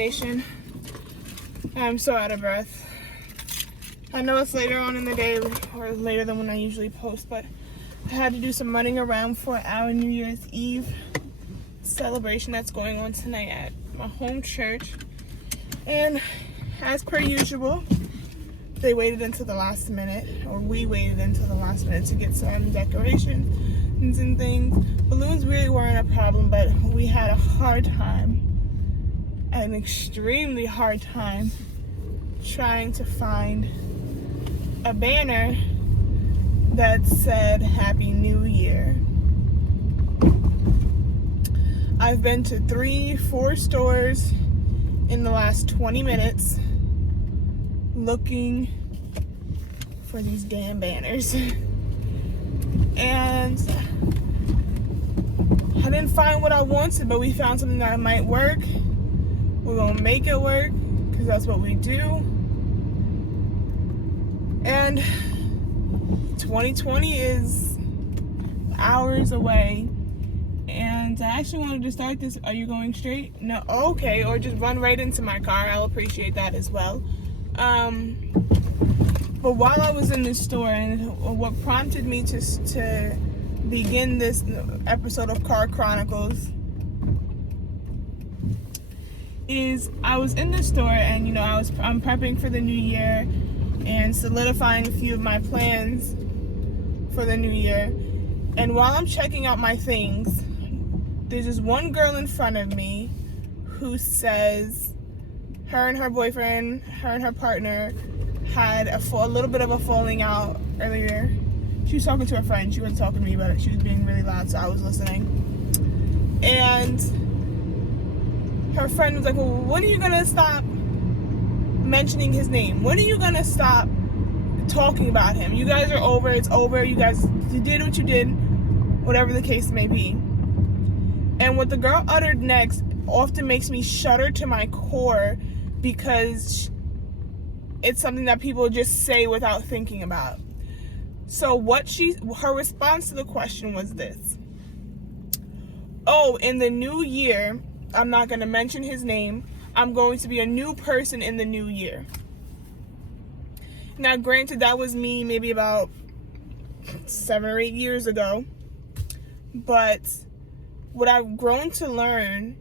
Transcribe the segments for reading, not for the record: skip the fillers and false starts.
Nation. I'm so out of breath. I know it's later on in the day, or later than when I usually post, but I had to do some running around for our New Year's Eve celebration that's going on tonight at my home church. And as per usual, they waited until the last minute, or we waited until the last minute to get some decorations and things. Balloons really weren't a problem, but we had a hard time, an extremely hard time, trying to find a banner that said Happy New Year. I've been to 3-4 stores in the last 20 minutes looking for these damn banners. And I didn't find what I wanted, but we found something that might work. We're gonna make it work, because that's what we do. And 2020 is hours away. And I actually wanted to start this. Are you going straight? No. Okay. Or just run right into my car. I'll appreciate that as well. But while I was in the store, and what prompted me to begin this episode of Chronicles is I was in the store, and I'm prepping for the new year and solidifying a few of my plans for the new year. And while I'm checking out my things, there's this one girl in front of me who says her and her boyfriend, her and her partner, had a little bit of a falling out earlier. She was talking to her friend. She wasn't talking to me about it. She was being really loud, so I was listening. And her friend was like, well, when are you going to stop mentioning his name? When are you going to stop talking about him? You guys are over. It's over. You did what you did, whatever the case may be. And what the girl uttered next often makes me shudder to my core, because it's something that people just say without thinking about. So her response to the question was this: oh, in the new year, I'm not going to mention his name, I'm going to be a new person in the new year. Now, granted, that was me maybe about 7 or 8 years ago, but what I've grown to learn,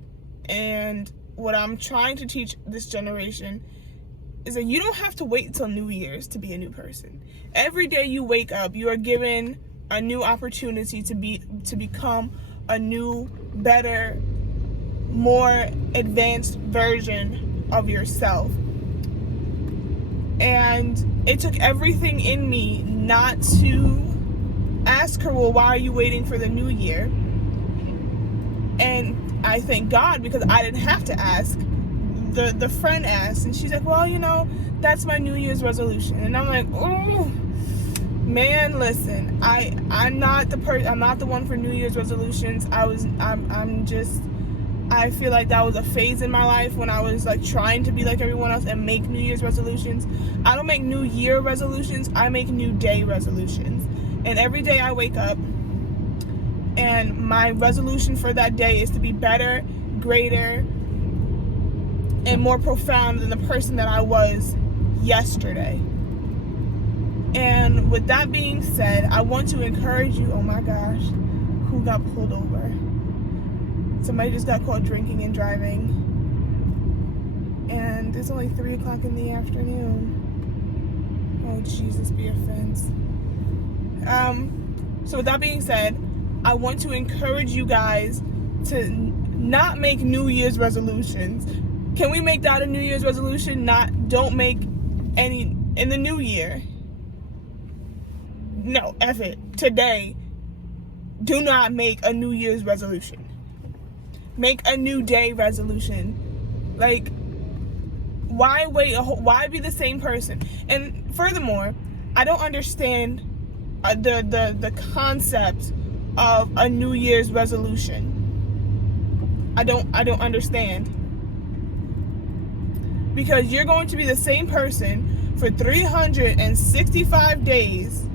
and what I'm trying to teach this generation, is that you don't have to wait until New Year's to be a new person. Every day you wake up, you are given a new opportunity to become a new, better, more advanced version of yourself. And it took everything in me not to ask her, well, why are you waiting for the new year? And I thank God, because I didn't have to ask. The friend asked, and she's like, well, that's my New Year's resolution. And I'm like, oh man, listen, I'm not the one for New Year's resolutions. I feel like that was a phase in my life when I was like trying to be like everyone else and make New Year's resolutions. I don't make New Year resolutions, I make New Day resolutions. And every day I wake up, and my resolution for that day is to be better, greater, and more profound than the person that I was yesterday. And with that being said, I want to encourage you. Oh my gosh, who got pulled over? Somebody just got caught drinking and driving. And it's only 3 o'clock in the afternoon. Oh, Jesus be offense. So with that being said, I want to encourage you guys to not make New Year's resolutions. Can we make that a New Year's resolution? Don't make any in the new year. No, F it. Today, do not make a New Year's resolution. Make a New Day resolution. Like, why wait? Why be the same person? And furthermore, I don't understand the concept of a New Year's resolution. I don't understand. Because you're going to be the same person for 365 days,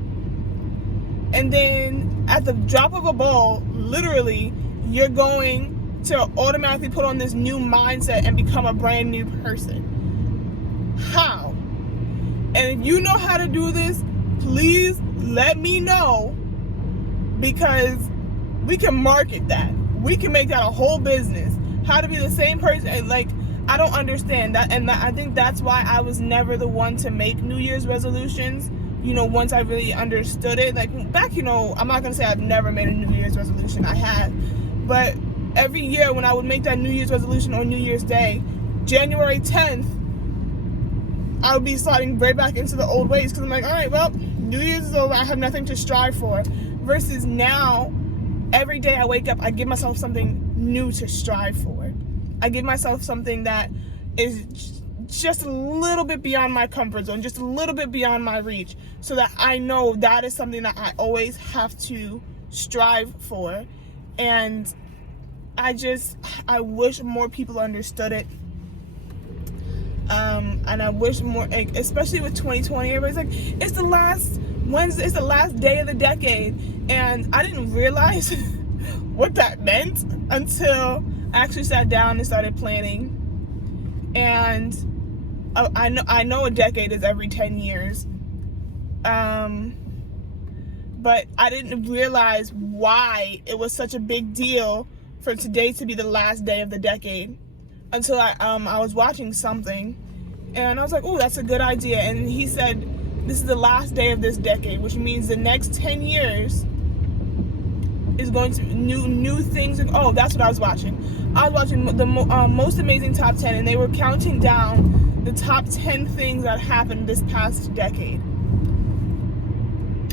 and then at the drop of a ball, literally, you're going to automatically put on this new mindset and become a brand new person? How? And if you know how to do this, please let me know, because we can market that. We can make that a whole business. How to be the same person. Like, I don't understand that. And I think that's why I was never the one to make New Year's resolutions. Once I really understood it. Like, back, I'm not going to say I've never made a New Year's resolution. I have. But every year when I would make that New Year's resolution on New Year's Day, January 10th, I would be sliding right back into the old ways, because I'm like, all right, well, New Year's is over. I have nothing to strive for. Versus now, every day I wake up, I give myself something new to strive for. I give myself something that is just a little bit beyond my comfort zone, just a little bit beyond my reach, so that I know that is something that I always have to strive for. And I wish more people understood it. And I wish more, like, especially with 2020, everybody's like, it's the last Wednesday, it's the last day of the decade. And I didn't realize what that meant until I actually sat down and started planning. And I know a decade is every 10 years. But I didn't realize why it was such a big deal for today to be the last day of the decade, until I was watching something, and I was like, oh, that's a good idea. And he said, this is the last day of this decade, which means the next 10 years is going to new things. Oh, that's what I was watching. I was watching the Most Amazing Top 10, and they were counting down the top 10 things that happened this past decade.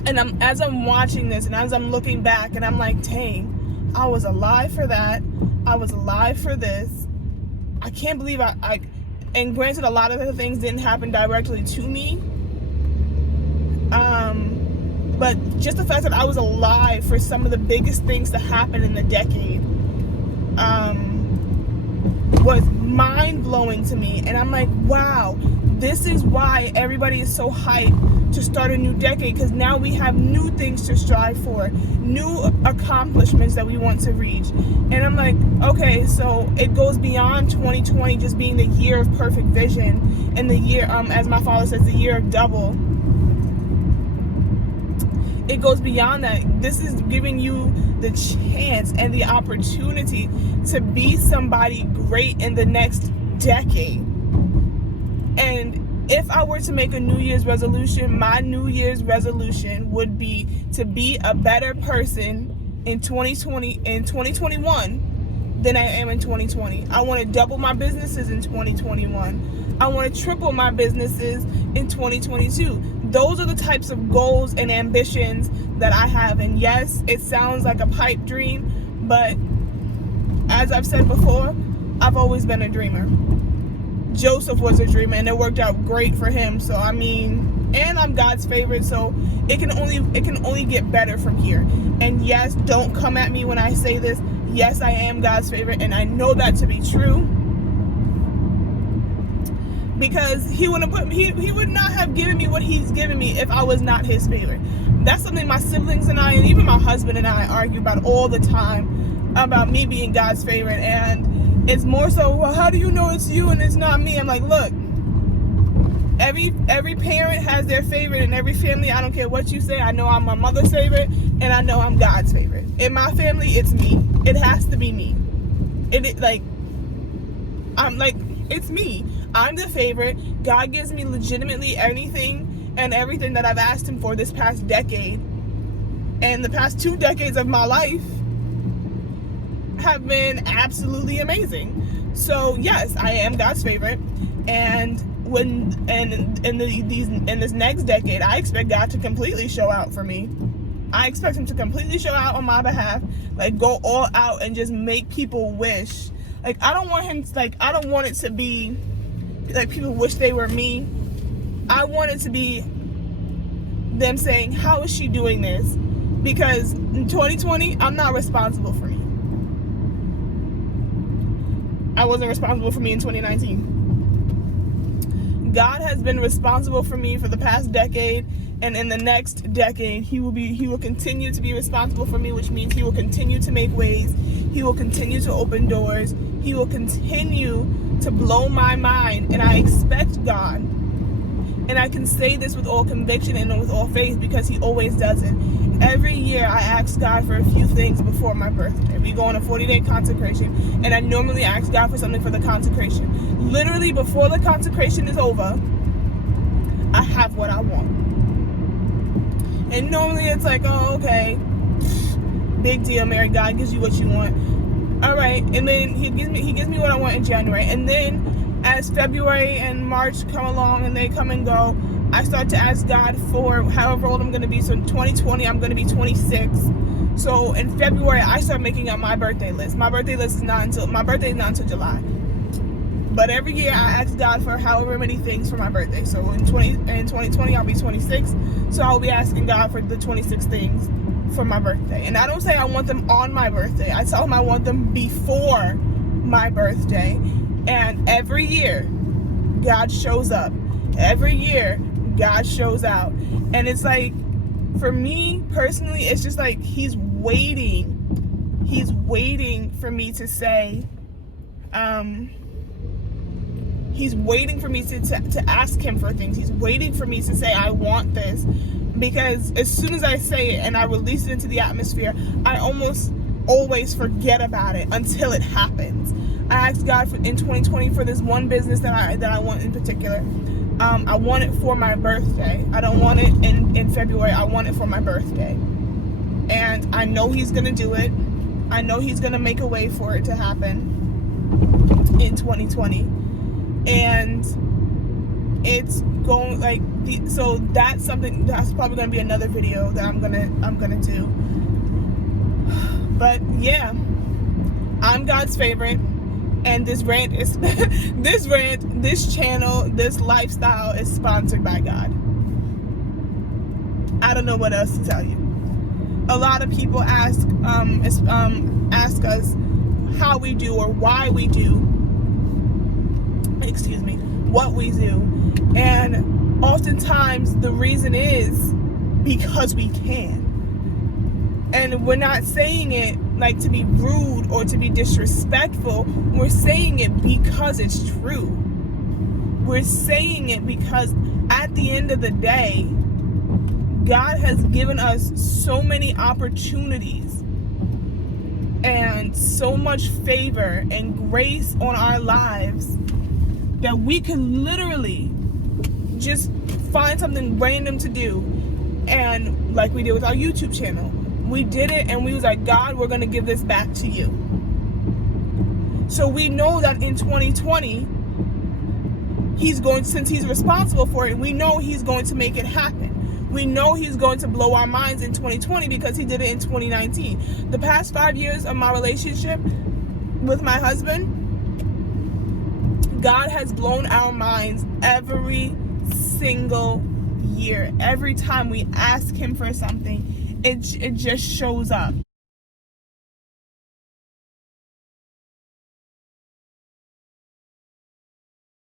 And as I'm watching this, and as I'm looking back, and I'm like, dang, I was alive for that. I was alive for this. I can't believe and granted, a lot of the things didn't happen directly to me. But just the fact that I was alive for some of the biggest things to happen in the decade was mind-blowing to me. And I'm like, wow, this is why everybody is so hyped to start a new decade, because now we have new things to strive for, new accomplishments that we want to reach. And I'm like, okay, so it goes beyond 2020 just being the year of perfect vision, and the year, as my father says, the year of double. It goes beyond that. This is giving you the chance and the opportunity to be somebody great in the next decade. And if I were to make a New Year's resolution, my New Year's resolution would be to be a better person in 2021 than I am in 2020. I want to double my businesses in 2021. I want to triple my businesses in 2022. Those are the types of goals and ambitions that I have. And yes, it sounds like a pipe dream, but as I've said before, I've always been a dreamer. Joseph was a dreamer, and it worked out great for him. So I mean, and I'm God's favorite, so it can only get better from here. And yes, don't come at me when I say this. Yes, I am God's favorite, and I know that to be true, because he would not have given me what he's given me if I was not his favorite. That's something my siblings and I, and even my husband and I, argue about all the time, about me being God's favorite. And it's more so, well, how do you know it's you and it's not me? I'm like, look, every parent has their favorite in every family. I don't care what you say. I know I'm my mother's favorite, and I know I'm God's favorite. In my family, it's me. It has to be me. It's me. I'm the favorite. God gives me legitimately anything and everything that I've asked him for this past decade. And the past 2 decades of my life have been absolutely amazing. So yes, I am God's favorite. And in this next decade, I expect God to completely show out for me. I expect him to completely show out on my behalf, like go all out and just make people wish. Like, I don't want it to be like people wish they were me. I want it to be them saying, how is she doing this? Because in 2020, I'm not responsible for you. I wasn't responsible for me in 2019. God has been responsible for me for the past decade, and in the next decade, he will continue to be responsible for me, which means he will continue to make ways. He will continue to open doors. He will continue to blow my mind. And I expect God. And I can say this with all conviction and with all faith because he always does it. Every year I ask God for a few things before my birthday. We go on a 40-day consecration, and I normally ask God for something for the consecration. Literally before the consecration is over, I have what I want. And normally it's like, oh, okay, big deal, Mary. God gives you what you want. All right, and then he gives me what I want in January, and then as February and March come along and they come and go, I start to ask God for however old I'm going to be. So in 2020, I'm going to be 26. So in February, I start making up my birthday list. My birthday is not until July. But every year I ask God for however many things for my birthday. So in 2020, I'll be 26. So I'll be asking God for the 26 things for my birthday. And I don't say I want them on my birthday. I tell him I want them before my birthday. And every year, God shows up. Every year, God shows out. And it's like, for me personally, it's just like he's waiting. He's waiting for me to say, he's waiting for me to ask him for things. He's waiting for me to say, I want this. Because as soon as I say it and I release it into the atmosphere, I almost always forget about it until it happens. I asked God in 2020 for this one business that I want in particular. I want it for my birthday. I don't want it in February. I want it for my birthday. And I know he's going to do it. I know he's going to make a way for it to happen in 2020. And it's going like, so that's something that's probably going to be another video that I'm going to do. But yeah, I'm God's favorite. And this rant is this channel, this lifestyle is sponsored by God. I don't know what else to tell you. A lot of people ask us how we do or why we do, what we do. And oftentimes the reason is because we can. And we're not saying it like to be rude or to be disrespectful. We're saying it because it's true. We're saying it because at the end of the day, God has given us so many opportunities and so much favor and grace on our lives that we can literally just find something random to do. And like we did with our YouTube channel, we did it and we was like, God, we're going to give this back to you. So we know that in 2020, since he's responsible for it, we know he's going to make it happen. We know he's going to blow our minds in 2020 because he did it in 2019. The past 5 years of my relationship with my husband, God has blown our minds every single year. Every time we ask him for something, it just shows up.